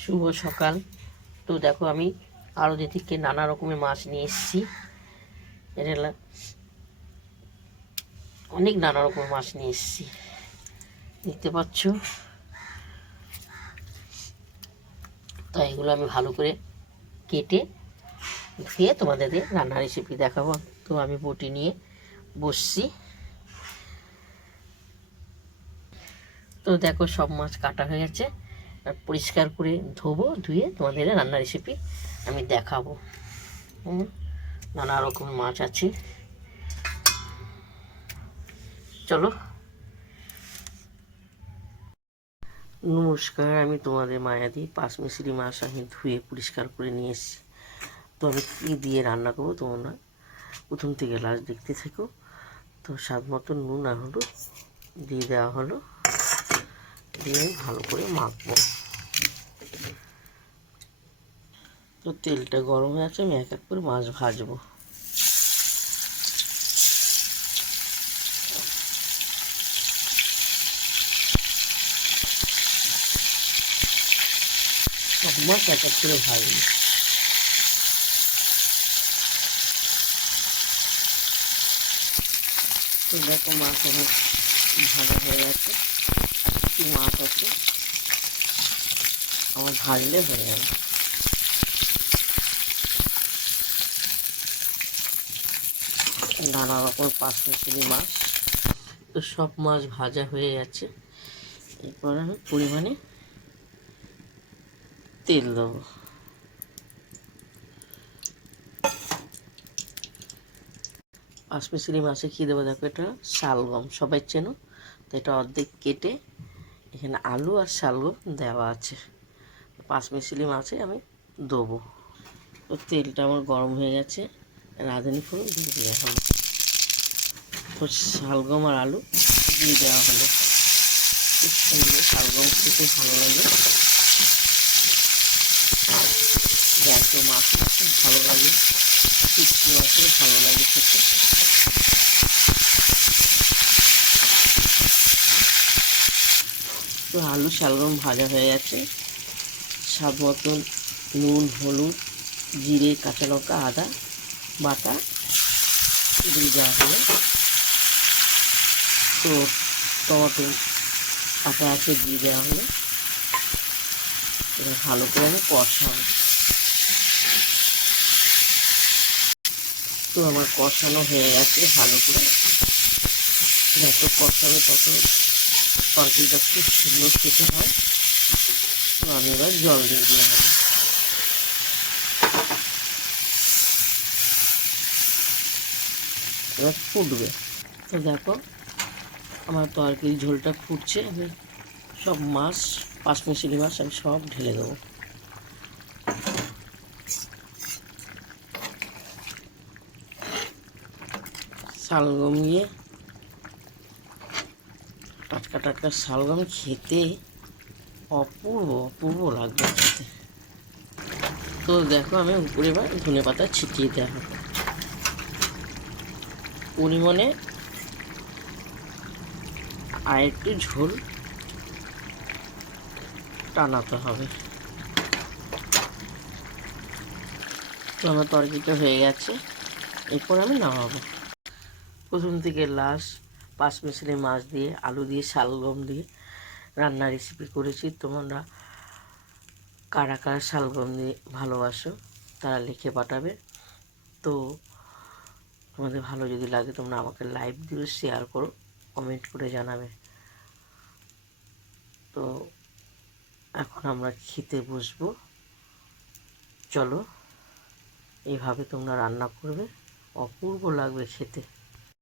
শুভ সকাল। তো দেখো আমি আড়তে থেকে নানা রকমের মাছ নিয়ে এসেছি। এটা অনেক নানা রকমের মাছ নিয়ে এসেছি, দেখতে পাচ্ছ। তাই এগুলো আমি ভালো করে কেটে ধুয়ে তোমাদের রান্নার রেসিপি দেখাবো। তো আমি বটি নিয়ে বসছি। তো দেখো সব মাছ কাটা হয়ে গেছে, আর পরিষ্কার করে ধোবো, ধুয়ে তোমাদের রান্নার রেসিপি আমি দেখাবো। নানা রকম মাছ আছে, চলো। নমস্কার, আমি তোমাদের মায়াদি। পাঁচমিশালি মাছ আমি ধুয়ে পরিষ্কার করে নিয়ে এসেছি। তো আমি কী দিয়ে রান্না করবো তোমরা প্রথম থেকে লাস্ট দেখতে থেকো। তো স্বাদ মতো নুন আর হলুদ দিয়ে দেওয়া হলো, দিয়ে ভালো করে মাখবো। তো তেলটা গরম হয়ে আছে, আমি এক এক করে মাছ ভাজবো। সব মাছ এক এক করে ভাজবো। তো দেখো মাছ আমার ভাজা হয়ে গেছে। কি মাছ আছে আমার ভাজলে হয়ে যাবে। নানা রকম পাঁচমিশালি মাছ। তো সব মাছ ভাজা হয়ে গেছে। এরপর আমি পরিমাণে তেল দেবো। পাঁচমিশালি মাছে কী দেবো দেখো, এটা শালগম, সবাই চেনো। তো এটা অর্ধেক কেটে এখানে আলু আর শালগম দেওয়া আছে। পাঁচমিশালি মাছে আমি দেবো। তো তেলটা আমার গরম হয়ে গেছে, রাঁধুনি ফোড়ন দিয়ে দেওয়া হলো। তো শালগম আর আলু দিয়ে দেওয়া হলো। খুব সুন্দর, শালগম খেতে ভালো লাগে, জ্যান্ত মাছ খুব ভালো লাগে, শুটকি মাছও ভালো লাগে খেতে। তো আলু শালগম ভাজা হয়ে গেছে। স্বাদ মতন নুন, হলুদ, জিরে, কাঁচা লঙ্কা, আদা বাটা দিয়ে দেওয়া হলো। তো টমেটো কাটা আছে দিয়ে দেওয়া হলো। এটা ভালো করে আমি কষাবো। তো আমার কষানো হয়ে গেছে ভালো করে। যত কষাবে তত তরকারিটা খুব সুন্দর খেতে হয়। তো আমি এবার জল দিয়ে দিলাম। এবার ফুটবে। তো দেখো আমার তরকারি ঝোলটা ফুটছে। আমি সব মাছ, পাঁচমিশালি মাছ আমি সব ঢেলে দেবো। শালগম দিয়ে, টাটকা টাটকা শালগম খেতে অপূর্ব অপূর্ব লাগবে খেতে। তো দেখো আমি উপরে এবার ধনে পাতা ছিটিয়ে দেওয়া হবে। পরিমাণে আর একটু ঝোল টানাতে হবে। তো আমার তরকারিটা হয়ে গেছে, এরপর আমি নামাবো। প্রথম থেকে লাস্ট পাঁচমিশালি মাছ দিয়ে, আলু দিয়ে, শালগম দিয়ে রান্নার রেসিপি করেছি। তোমরা কারা কারা শালগম দিয়ে ভালোবাসো তারা লিখে পাঠাবে। তো তোমাদের ভালো যদি লাগে তোমরা আমাকে লাইভ দিও, শেয়ার করো, কমেন্ট করে জানাবে। তো এখন আমরা খেতে বসবো। চলো, এইভাবে তোমরা রান্না করবে, অপূর্ব লাগবে খেতে।